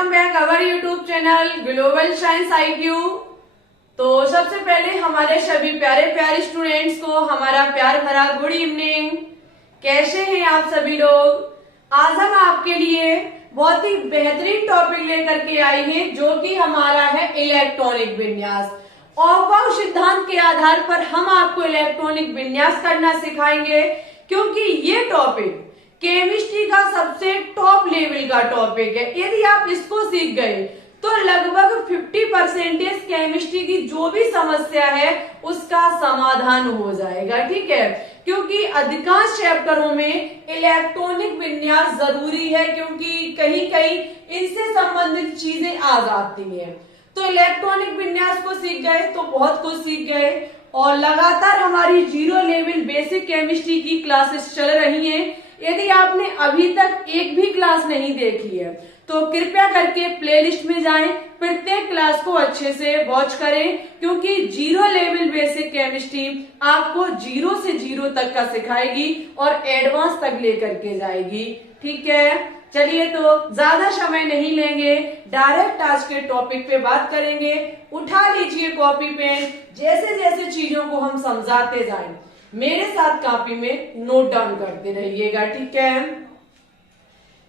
Welcome back our YouTube channel global science IQ। तो सबसे पहले हमारे सभी प्यारे प्यारे स्टूडेंट्स को हमारा प्यार भरा गुड इवनिंग। कैसे हैं आप सभी लोग? आज हम आपके लिए बहुत ही बेहतरीन टॉपिक लेकर के आए हैं जो कि हमारा है इलेक्ट्रॉनिक विन्यास। ऑफबाउ सिद्धांत के आधार पर हम आपको इलेक्ट्रॉनिक विन्यास करना सिखाएंगे, क्योंकि ये टॉपिक केमिस्ट्री का सबसे टॉप लेवल का टॉपिक है। यदि आप इसको सीख गए तो लगभग 50% केमिस्ट्री की जो भी समस्या है उसका समाधान हो जाएगा। ठीक है, क्योंकि अधिकांश चैप्टरों में इलेक्ट्रॉनिक विन्यास जरूरी है, क्योंकि कहीं कहीं इनसे संबंधित चीजें आ जाती हैं। तो इलेक्ट्रॉनिक विन्यास को सीख गए तो बहुत कुछ सीख गए। और लगातार हमारी जीरो लेवल बेसिक केमिस्ट्री की क्लासेस चल रही हैं। यदि आपने अभी तक एक भी क्लास नहीं देखी है तो कृपया करके प्लेलिस्ट में जाएं, प्रत्येक क्लास को अच्छे से वॉच करें, क्योंकि जीरो लेवल बेसिक केमिस्ट्री आपको 0 से 0 तक का सिखाएगी और एडवांस तक लेकर के जाएगी। ठीक है, चलिए तो ज्यादा समय नहीं लेंगे, डायरेक्ट आज के टॉपिक पे बात करेंगे। उठा लीजिए कॉपी पेन, जैसे जैसे चीजों को हम समझाते जाएं मेरे साथ कॉपी में नोट डाउन करते रहिएगा। ठीक है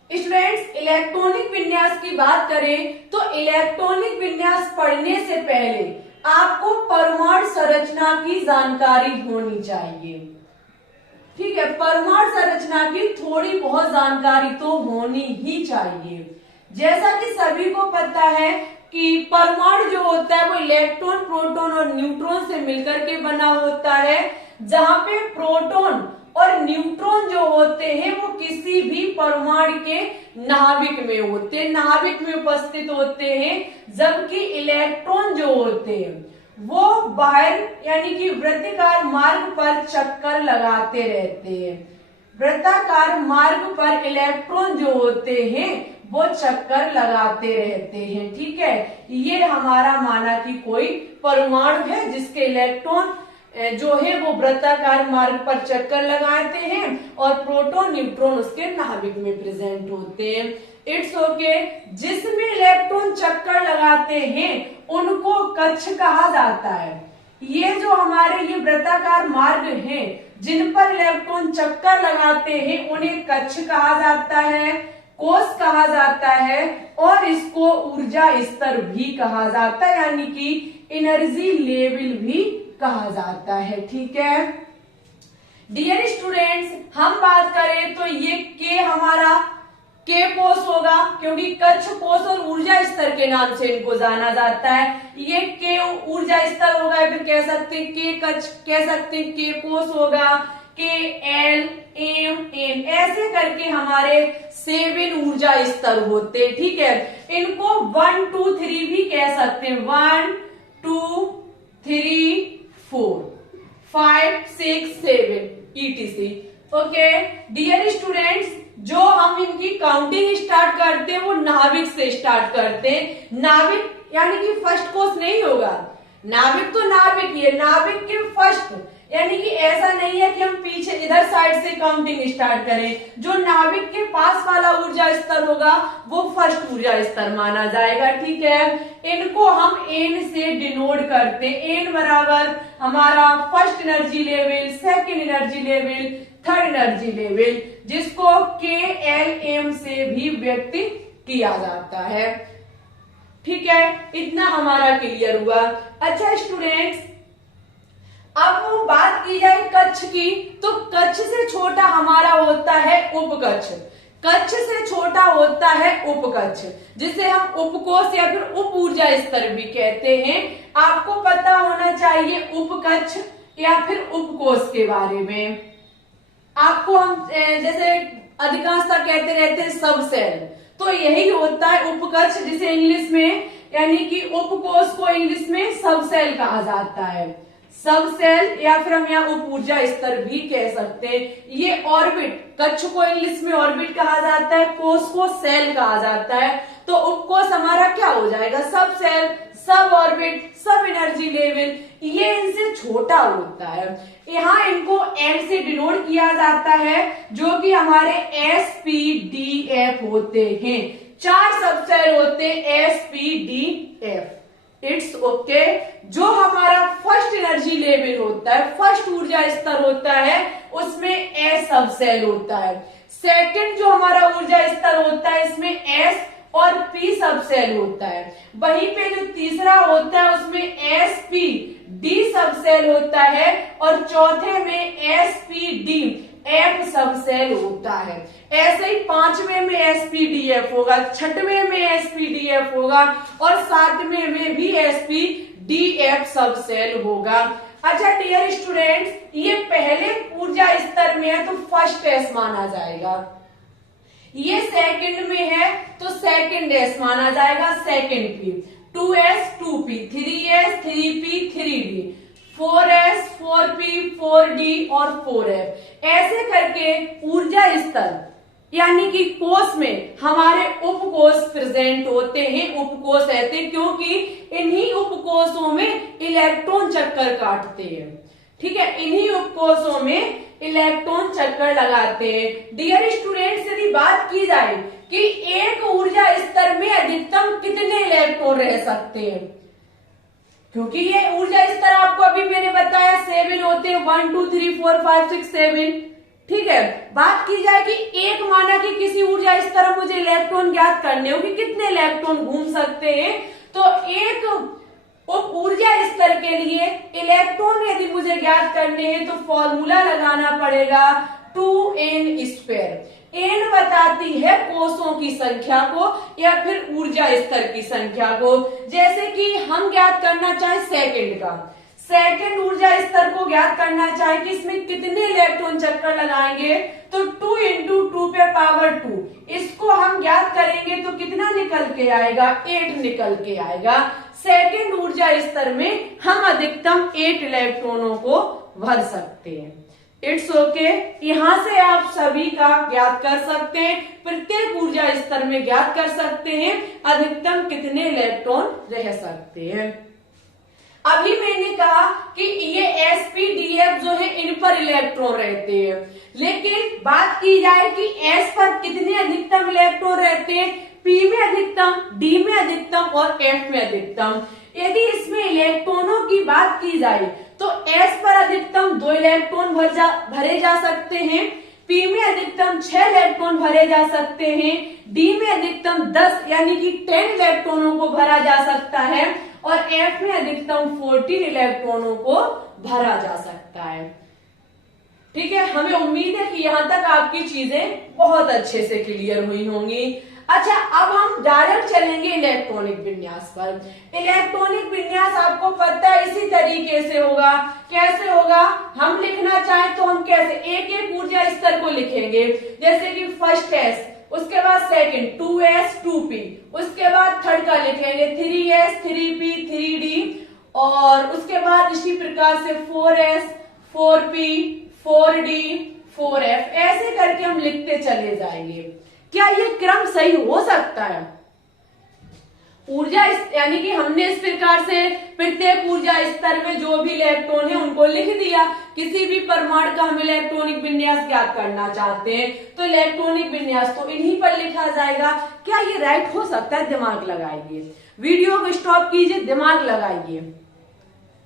स्टूडेंट्स, इलेक्ट्रॉनिक विन्यास की बात करें तो इलेक्ट्रॉनिक विन्यास पढ़ने से पहले आपको परमाणु संरचना की जानकारी होनी चाहिए। ठीक है, परमाणु संरचना की थोड़ी बहुत जानकारी तो होनी ही चाहिए। जैसा कि सभी को पता है कि परमाणु जो होता है वो इलेक्ट्रॉन, प्रोटॉन और न्यूट्रॉन से मिलकर के बना होता है, जहां पे प्रोटॉन और न्यूट्रॉन जो होते हैं वो किसी भी परमाणु के नाभिक में होते हैं, नाभिक में उपस्थित होते हैं, जबकि इलेक्ट्रॉन जो होते हैं वो बाहर यानी कि वृत्ताकार मार्ग पर चक्कर लगाते रहते हैं। वृत्ताकार मार्ग पर इलेक्ट्रॉन जो होते हैं वो चक्कर लगाते रहते हैं। ठीक है, ये हमारा माना कि कोई परमाणु है जिसके इलेक्ट्रॉन जो है वो वृत्ताकार मार्ग पर चक्कर लगाते हैं और प्रोटॉन न्यूट्रॉन उसके नाभिक में प्रेजेंट होते हैं। इट्स ओके, जिसमें इलेक्ट्रॉन चक्कर लगाते हैं उनको कक्ष कहा जाता है। ये जो हमारे ये वृत्ताकार मार्ग हैं जिन पर इलेक्ट्रॉन चक्कर लगाते हैं उन्हें कक्ष कहा जाता है, कोश कहा जाता है, और इसको ऊर्जा स्तर भी कहा जाता है, यानी कि एनर्जी लेवल भी कहा जाता है। ठीक है डियर स्टूडेंट्स, हम बात करें तो ये के हमारा के कोश होगा, क्योंकि कक्ष, कोश और ऊर्जा स्तर के नाम से इनको जाना जाता है। ये के ऊर्जा स्तर होगा, फिर कह सकते हैं के कक्ष, कह सकते हैं के कोश होगा, के एल एम एन, ऐसे करके हमारे 7 ऊर्जा स्तर होते। ठीक है, इनको 1 2 3 भी कह सकते हैं, 1 2 3 4 5 6 7 ETC। ओके डियर स्टूडेंट्स, जो हम इनकी काउंटिंग स्टार्ट करते हैं वो नाभिक से स्टार्ट करते हैं। नाभिक यानी कि फर्स्ट कोश नहीं होगा, नाभिक तो नाभिक ही है, नाभिक के फर्स्ट, यानी कि ऐसा नहीं है कि हम पीछे इधर साइड से काउंटिंग स्टार्ट करें। जो नाभिक के पास वाला ऊर्जा स्तर होगा वो फर्स्ट ऊर्जा स्तर माना जाएगा। ठीक है, इनको हम एन से डिनोट करते हैं। एन बराबर हमारा first energy level, second energy level, third energy level, जिसको के एल एम से भी व्यक्त किया जाता है। ठीक है, इतना हमारा क्लियर हुआ। अच्छा स्टूडेंट्स, अब वो बात की जाए कक्ष की, तो कक्ष से छोटा हमारा होता है उपकक्ष, कक्ष से छोटा होता है उपकक्ष, जिसे हम उपकोश या फिर उप ऊर्जा स्तर भी कहते हैं। आपको पता होना चाहिए उपकक्ष या फिर उपकोश के बारे में। आपको हम जैसे अधिकांशतः कहते रहते हैं सब सेल, तो यही होता है उपकक्ष, जिसे इंग्लिश में यानी कि उपकोश को इंग्लिश में सब सेल कहा जाता है। सब सेल या फिर हम यहाँ उप ऊर्जा स्तर भी कह सकते हैं। ये ऑर्बिट, कक्ष को इंग्लिश में ऑर्बिट कहा जाता है, कोश को सेल कहा जाता है। तो उपकोश हमारा क्या हो जाएगा? सब सेल, सब ऑर्बिट, सब एनर्जी लेवल, ये इनसे छोटा होता है। यहाँ इनको एम से डिनोट किया जाता है, जो कि हमारे SPDF होते हैं। 4 सबसेल होते हैं SPDF। It's okay. जो हमारा फर्स्ट एनर्जी लेवल होता है, फर्स्ट ऊर्जा स्तर होता है, उसमें S सबसेल होता है। सेकंड जो हमारा ऊर्जा स्तर होता है, इसमें S और P सबसेल होता है। वहीं पे जो तीसरा होता है उसमें SPD सबसेल होता है और चौथे में SPDF सबसेल होता है। ऐसे ही 5वें में SPDF होगा, 6वें में SPDF होगा और 7वें में भी SPDF सबसेल होगा। अच्छा डियर स्टूडेंट्स, ये पहले ऊर्जा स्तर में है तो फर्स्ट S माना जाएगा, ये सेकंड में है तो सेकंड S माना जाएगा, second P, 2S 2P, 3S 3P 3D, 4S 4P 4D और 4F। ऐसे करके ऊर्जा स्तर यानी कि कोष में हमारे उपकोष प्रेजेंट होते हैं, उपकोष रहते हैं, क्योंकि इन्हीं उपकोषों में इलेक्ट्रॉन चक्कर काटते हैं। ठीक है, इन्हीं उपकोषों में इलेक्ट्रॉन चक्कर लगाते हैं। डियर स्टूडेंट्स, यदि बात की जाए कि एक ऊर्जा स्तर में अधिकतम कितने इलेक्ट्रॉन रह सकते हैं, क्योंकि ये ऊर्जा स्तर आपको अभी मैंने बताया 7 होते हैं, 1 2 3 4 5 6 7। ठीक है, बात की जाए कि एक माना कि किसी ऊर्जा स्तर में मुझे इलेक्ट्रॉन ज्ञात करने हो कि कितने इलेक्ट्रॉन घूम सकते हैं, तो एक ऊर्जा स्तर के लिए इलेक्ट्रॉन यदि मुझे ज्ञात करने हैं तो फॉर्मूला लगाना पड़ेगा 2n²। n बताती है कोषों की संख्या को या फिर ऊर्जा स्तर की संख्या को। जैसे कि हम ज्ञात करना चाहे सेकंड का, सेकंड ऊर्जा स्तर को ज्ञात करना चाहे कि इसमें कितने इलेक्ट्रॉन चक्कर लगाएंगे, तो 2 × 2 पे पावर 2, इसको हम ज्ञात करेंगे तो कितना निकल के आएगा, 8 निकल के आएगा। सेकंड ऊर्जा स्तर में हम अधिकतम 8 इलेक्ट्रॉनों को भर सकते हैं। It's okay. यहां से आप सभी का ज्ञात कर सकते हैं, प्रत्येक ऊर्जा स्तर में ज्ञात कर सकते हैं अधिकतम कितने इलेक्ट्रॉन रह सकते हैं। अभी मैंने कहा कि ये SPDF जो है इन पर इलेक्ट्रॉन रहते हैं, लेकिन बात की जाए कि S पर कितने अधिकतम इलेक्ट्रॉन रहते हैं, P में अधिकतम, D में अधिकतम और F में अधिकतम। यदि इसमें इलेक्ट्रॉनों की बात की जाए तो S पर अधिकतम 2 इलेक्ट्रॉन भरे जा सकते हैं, P में अधिकतम 6 इलेक्ट्रॉन भरे जा सकते हैं, D में अधिकतम 10 यानी कि 10 इलेक्ट्रॉनों को भरा जा सकता है और F में अधिकतम 14 इलेक्ट्रॉनों को भरा जा सकता है। ठीक है, हमें उम्मीद है कि यहां तक आपकी चीजें बहुत अच्छे से क्लियर हुई होंगी। अच्छा, अब हम डायरेक्ट चलेंगे इलेक्ट्रॉनिक विन्यास पर। इलेक्ट्रॉनिक विन्यास आपको पता है इसी तरीके से होगा। कैसे होगा, हम लिखना चाहें तो हम कैसे एक एक ऊर्जा स्तर को लिखेंगे, जैसे कि फर्स्ट S, उसके बाद सेकंड 2S 2P, उसके बाद थर्ड का लिखेंगे 3S 3P 3D और उसके बाद इसी प्रकार से 4S 4P 4D 4F। ऐसे करके हम लिखते चले जाएंगे। क्या ये क्रम सही हो सकता है? ऊर्जा यानी कि हमने इस प्रकार से प्रत्येक ऊर्जा स्तर में जो भी इलेक्ट्रॉन है उनको लिख दिया। किसी भी परमाणु का हम इलेक्ट्रॉनिक विन्यास ज्ञात करना चाहते हैं तो इलेक्ट्रॉनिक विन्यास तो इन्हीं पर लिखा जाएगा। क्या ये राइट हो सकता है? दिमाग लगाइए, वीडियो को स्टॉप कीजिए, दिमाग लगाइए।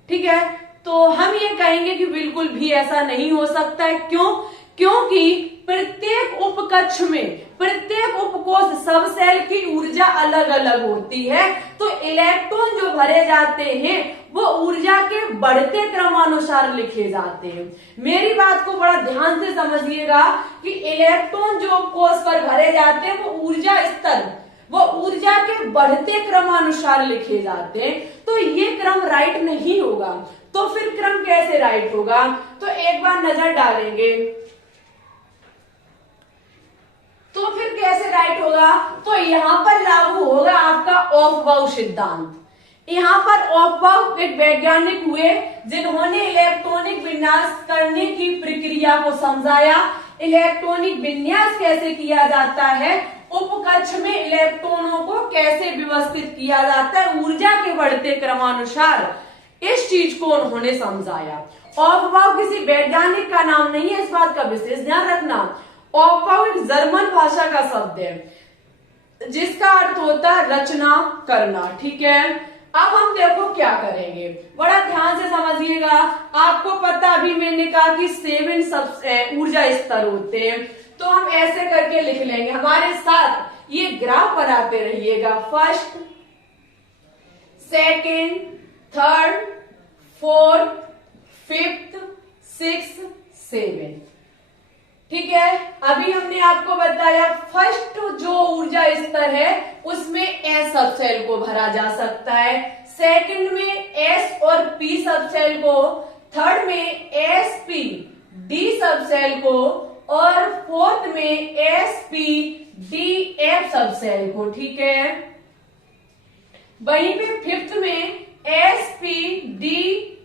ठीक है, तो हम ये कहेंगे कि बिल्कुल भी ऐसा नहीं हो सकता है। क्यों? क्योंकि प्रत्येक उपकक्ष में, प्रत्येक उपकोष सब सेल की ऊर्जा अलग अलग होती है, तो इलेक्ट्रॉन जो भरे जाते हैं वो ऊर्जा के बढ़ते क्रमानुसार लिखे जाते हैं। मेरी बात को बड़ा ध्यान से समझिएगा कि इलेक्ट्रॉन जो कोष पर भरे जाते हैं वो ऊर्जा स्तर, वो ऊर्जा के बढ़ते क्रमानुसार लिखे जाते हैं। तो ये क्रम राइट नहीं होगा। तो फिर क्रम कैसे राइट होगा? तो एक बार नजर डालेंगे तो फिर कैसे राइट होगा? तो यहां पर लागू होगा आपका ऑफबाउ सिद्धांत। यहां पर ऑफबाउ एक वैज्ञानिक हुए जिन्होंने इलेक्ट्रॉनिक विन्यास करने की प्रक्रिया को समझाया। इलेक्ट्रॉनिक विन्यास कैसे किया जाता है, उपकक्ष में इलेक्ट्रॉनों को कैसे व्यवस्थित किया जाता है ऊर्जा के बढ़ते क्रमानुसार, इस चीज को उन्होंने समझाया। ऑफबाउ किसी वैज्ञानिक का नाम नहीं है, इस बात का विशेष ध्यान रखना। ऑफबाउ एक जर्मन भाषा का शब्द है। जिसका अर्थ होता है रचना करना। ठीक है, अब हम देखो क्या करेंगे, बड़ा ध्यान से समझिएगा। आपको पता, अभी मैंने कहा कि 7 सब ऊर्जा स्तर होते हैं, तो हम ऐसे करके लिख लेंगे। हमारे साथ ये ग्राफ बनाते रहिएगा। First, second, third, fourth, fifth, six, 7। ठीक है, अभी हमने आपको बताया फर्स्ट जो ऊर्जा स्तर है उसमें एस सब सेल को भरा जा सकता है, सेकंड में एस और पी सब सेल को, थर्ड में एस पी डी सब सेल को, और फोर्थ में एस पी डी एफ सब सेल को। ठीक है, वहीं पे फिफ्थ में एस पी डी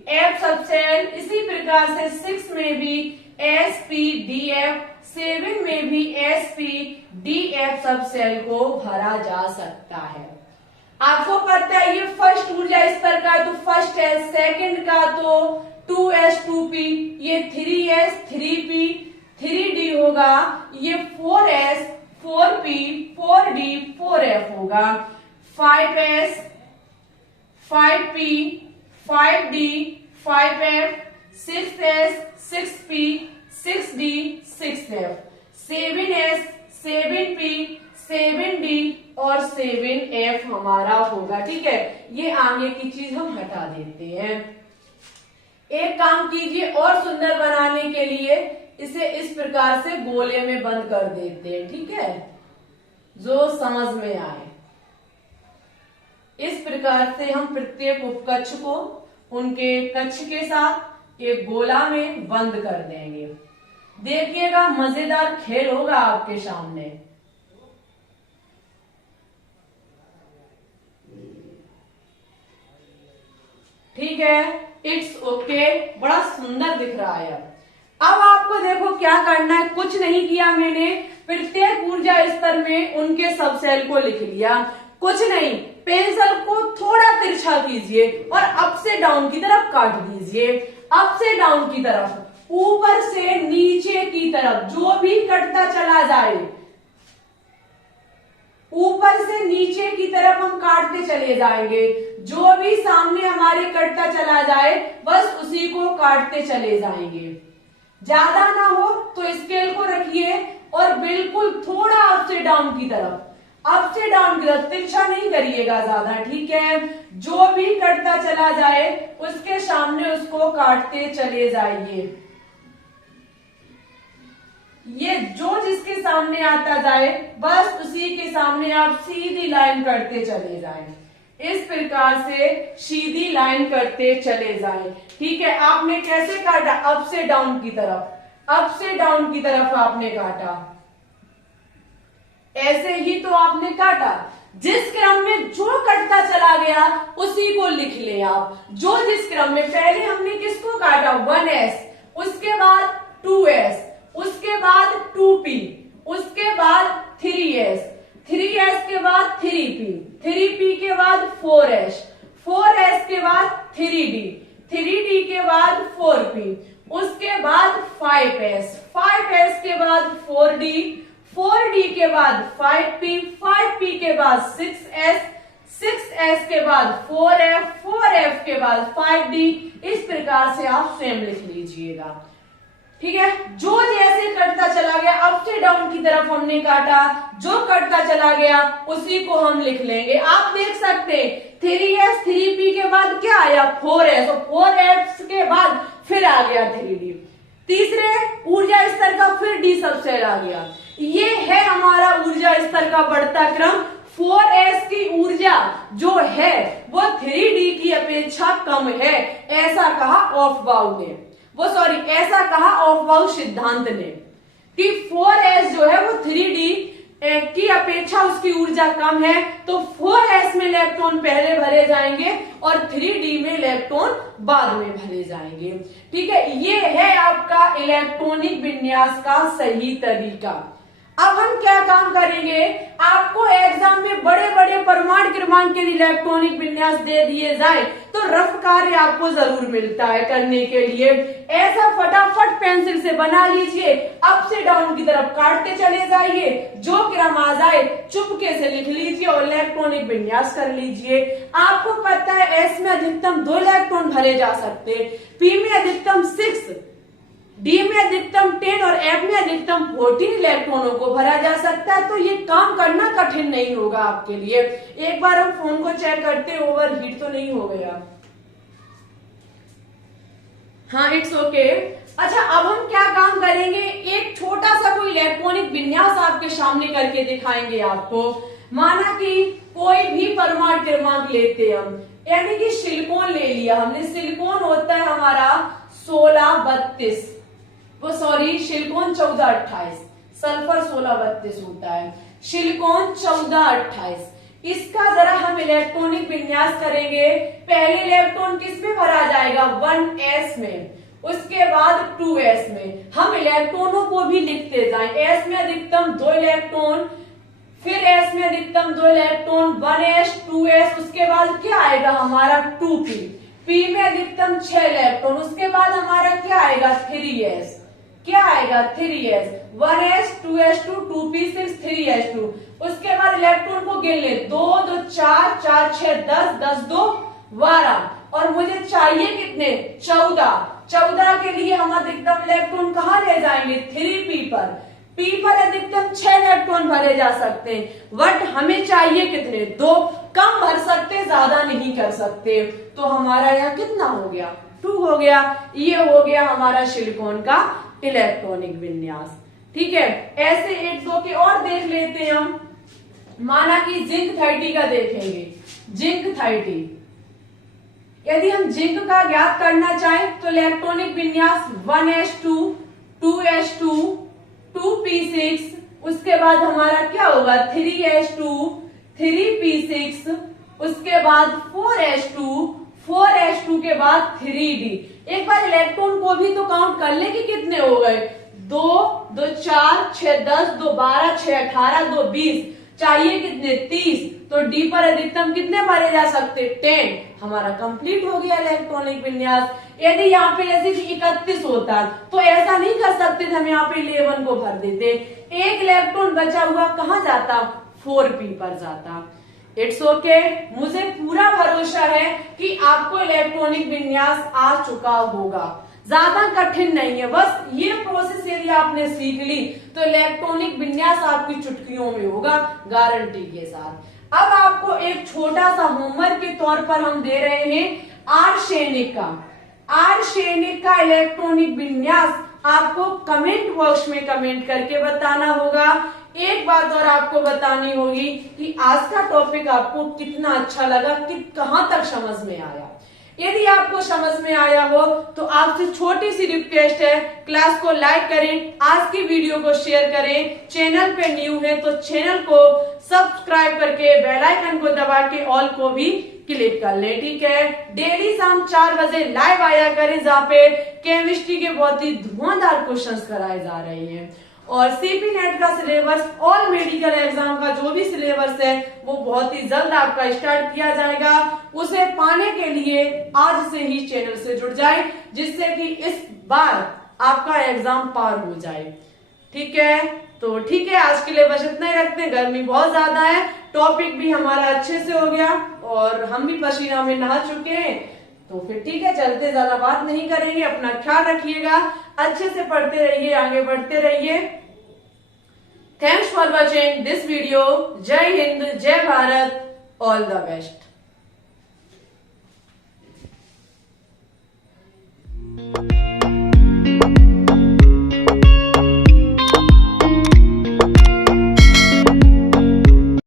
एफ सब सेल, इसी प्रकार से 6 में भी एस पी डी एफ, 7 में भी एस पी डी एफ सब सेल को भरा जा सकता है। आपको पता है ये फर्स्ट ऊर्जा स्तर का, तो फर्स्ट एस, सेकंड का तो 2s 2p, ये 3s 3p 3d होगा, ये 4s 4p 4d 4f होगा, 5s 5p 5d 5f, 6s 6p 6d 6f, 7s 7p 7d और 7f हमारा होगा। ठीक है, ये आगे की चीज हम हटा देते हैं। एक काम कीजिए और सुंदर बनाने के लिए इसे इस प्रकार से गोले में बंद कर देते हैं। ठीक है, जो समझ में आए। इस प्रकार से हम प्रत्येक उपकक्ष को उनके कक्ष के साथ एक गोला में बंद कर देंगे। देखिएगा, मजेदार खेल होगा आपके सामने। ठीक है, इट्स ओके, बड़ा सुंदर दिख रहा है। अब आपको देखो क्या करना है, कुछ नहीं किया मैंने, प्रत्येक ऊर्जा स्तर में उनके सब सेल को लिख लिया। कुछ नहीं, पेंसिल को थोड़ा तिरछा कीजिए और अप से डाउन की तरफ काट दीजिए। अप से डाउन की तरफ, ऊपर से नीचे की तरफ जो भी कटता चला जाए, ऊपर से नीचे की तरफ हम काटते चले जाएंगे। जो भी सामने हमारे कटता चला जाए बस उसी को काटते चले जाएंगे। ज्यादा ना हो तो स्केल को रखिए और बिल्कुल थोड़ा अप से डाउन की तरफ, अप से डाउन की तरफ, तिरछा नहीं करिएगा ज्यादा। ठीक है, जो भी कटता चला जाए उसके सामने उसको काटते चले जाइए। ये जो जिसके सामने आता जाए बस उसी के सामने आप सीधी लाइन करते चले जाएं। इस प्रकार से सीधी लाइन करते चले जाएं। ठीक है, आपने कैसे काटा, अप से डाउन की तरफ, अप से डाउन की तरफ आपने काटा, ऐसे ही तो आपने काटा। जिस क्रम में जो कटता चला गया उसी को लिख ले आप। जो जिस क्रम में, पहले हमने किसको काटा, 1s, उसके बाद 2s, उसके बाद 2p, उसके बाद 3s, 3s के बाद 3p, 3p के बाद 4s, 4s के बाद 3d, 3d के बाद 4p, उसके बाद 5s, 5s के बाद 4d, 4d के बाद 5p, 5p के बाद 6s, 6s के बाद 4f, 4f के बाद 5d। इस प्रकार से आप स्वयं लिख लीजिएगा। ठीक है, जो जैसे कटता चला गया, अप से डाउन की तरफ हमने काटा, जो कटता चला गया उसी को हम लिख लेंगे। आप देख सकते हैं 3s 3p के बाद क्या आया, 4s, और 4s के बाद फिर आ गया 3d, तीसरे ऊर्जा स्तर का फिर d सब सेल आ गया। ये है हमारा ऊर्जा स्तर का बढ़ता क्रम। 4s की ऊर्जा जो है वो 3d की अपेक्षा कम है, ऐसा कहा ऑफबाउ ने, ऐसा कहा ऑफबाउ सिद्धांत ने कि 4s जो है वो 3d की अपेक्षा उसकी ऊर्जा कम है, तो 4s में इलेक्ट्रॉन पहले भरे जाएंगे और 3d में इलेक्ट्रॉन बाद में भरे जाएंगे। ठीक है, ये है आपका इलेक्ट्रॉनिक विन्यास का सही तरीका। अब हम क्या काम करेंगे, आपको एग्जाम में बड़े बड़े परमाणु क्रमांक के इलेक्ट्रॉनिक विन्यास दे दिए जाए तो तो रफ कार्य आपको जरूर मिलता है करने के लिए। ऐसा फटाफट पेंसिल से बना लीजिए, अप से डाउन की तरफ काटते चले जाइए, जो क्रम आ जाए चुपके से लिख लीजिए और इलेक्ट्रॉनिक विन्यास कर लीजिए। आपको पता है एस में अधिकतम 2 इलेक्ट्रॉन भरे जा सकते, पी में अधिकतम 6, डी में अधिकतम 10 और एफ में अधिकतम 14 इलेक्ट्रॉनों को भरा जा सकता है। तो ये काम करना कठिन नहीं होगा आपके लिए। एक बार हम फोन को चेक करते, ओवरहीट तो नहीं हो गया। हाँ, इट्स ओके। अच्छा, अब हम क्या काम करेंगे, एक छोटा सा कोई इलेक्ट्रॉनिक विन्यास आपके सामने करके दिखाएंगे आपको। माना कि कोई भी परमाणु क्रमांक लेते हम, यानी कि सिलिकॉन ले लिया हमने। सिलिकॉन होता है हमारा 1632, वो सॉरी सिलिकॉन 1428, सल्फर 1632 होता है, सिलिकॉन 1428। इसका जरा हम इलेक्ट्रॉनिक विन्यास करेंगे। पहले इलेक्ट्रॉन किस में भरा जाएगा, 1s में, उसके बाद 2s में। हम इलेक्ट्रॉनों को भी लिखते जाएं, s में अधिकतम 2 इलेक्ट्रॉन, फिर s में अधिकतम 2 इलेक्ट्रॉन, 1s 2s, उसके बाद क्या आएगा हमारा 2p, p में अधिकतम 6 इलेक्ट्रॉन, उसके बाद हमारा क्या आएगा 3s, क्या आएगा 3s, 1s 2s2 2p 6 3s2। उसके बाद इलेक्ट्रॉन को गिन ले, 2 2 4 4 6 10 10 2 12, और मुझे चाहिए कितने 14 के लिए हम अधिकतम इलेक्ट्रॉन कहाँ ले जाएंगे 3p पर। p पर अधिकतम 6 इलेक्ट्रॉन भरे जा सकते हैं, बट हमें चाहिए कितने 2, कम भर सकते, ज्यादा नहीं कर सकते। तो हमारा यहाँ कितना हो गया 2 हो गया। ये हो गया हमारा सिलिकॉन का इलेक्ट्रॉनिक विन्यास। ठीक है, ऐसे 1 2 के और देख लेते हैं हम। माना कि जिंक 30 का देखेंगे, जिंक 30। यदि हम जिंक का ज्ञात करना चाहें तो इलेक्ट्रॉनिक विन्यास 1s2 2s2 2p6, उसके बाद हमारा क्या होगा 3s2 3p6, उसके बाद 4s2 के बाद 3d। एक बार इलेक्ट्रॉन को भी तो काउंट कर ले कि कितने हो गए, 2 2 4 6 10 2 12 6 18 2 20, चाहिए कितने 30। तो डी पर अधिकतम कितने भरे जा सकते 10। हमारा कंप्लीट हो गया इलेक्ट्रॉनिक विन्यास। यदि यहाँ पे जैसे कि 31 होता तो ऐसा नहीं कर सकते थे, हम यहाँ पे 11 को भर देते, एक इलेक्ट्रॉन बचा हुआ कहाँ जाता 4p पर जाता। इट्स ओके, मुझे पूरा भरोसा है कि आपको इलेक्ट्रॉनिक विन्यास आ चुका होगा, ज्यादा कठिन नहीं है। बस ये प्रोसेस यदि आपने सीख ली तो इलेक्ट्रॉनिक विन्यास आपकी चुटकियों में होगा, गारंटी के साथ। अब आपको एक छोटा सा होमवर्क के तौर पर हम दे रहे हैं आर्सेनिक का इलेक्ट्रॉनिक विन्यास आपको कमेंट बॉक्स में कमेंट करके बताना होगा। एक बात और आपको बतानी होगी कि आज का टॉपिक आपको कितना अच्छा लगा, कि कहां तक समझ में आया। यदि आपको समझ में आया हो तो आपसे छोटी सी रिक्वेस्ट है, क्लास को लाइक करें, आज की वीडियो को शेयर करें, चैनल पे न्यू है तो चैनल को सब्सक्राइब करके बेल आइकन को दबा के ऑल को भी क्लिक कर ले। ठीक है, डेली शाम 4 बजे लाइव आया करें, जहाँ पे केमिस्ट्री के बहुत ही धुआंधार क्वेश्चंस कराए जा रहे हैं। और सीपी नेट का सिलेबस, ऑल मेडिकल एग्जाम का जो भी सिलेबस है वो बहुत ही जल्द आपका स्टार्ट किया जाएगा। उसे पाने के लिए आज से ही चैनल से जुड़ जाए, जिससे कि इस बार आपका एग्जाम पार हो जाए। ठीक है, तो ठीक है, आज के लिए बस इतना ही रखते हैं। गर्मी बहुत ज्यादा है, टॉपिक भी हमारा अच्छे से हो गया और हम भी पसीना में नहा चुके हैं। तो फिर ठीक है, चलते, ज्यादा बात नहीं करेंगे। अपना ख्याल रखिएगा, अच्छे से पढ़ते रहिए, आगे बढ़ते रहिए। Thanks for watching this video. जय हिंद, जय भारत, ऑल द बेस्ट।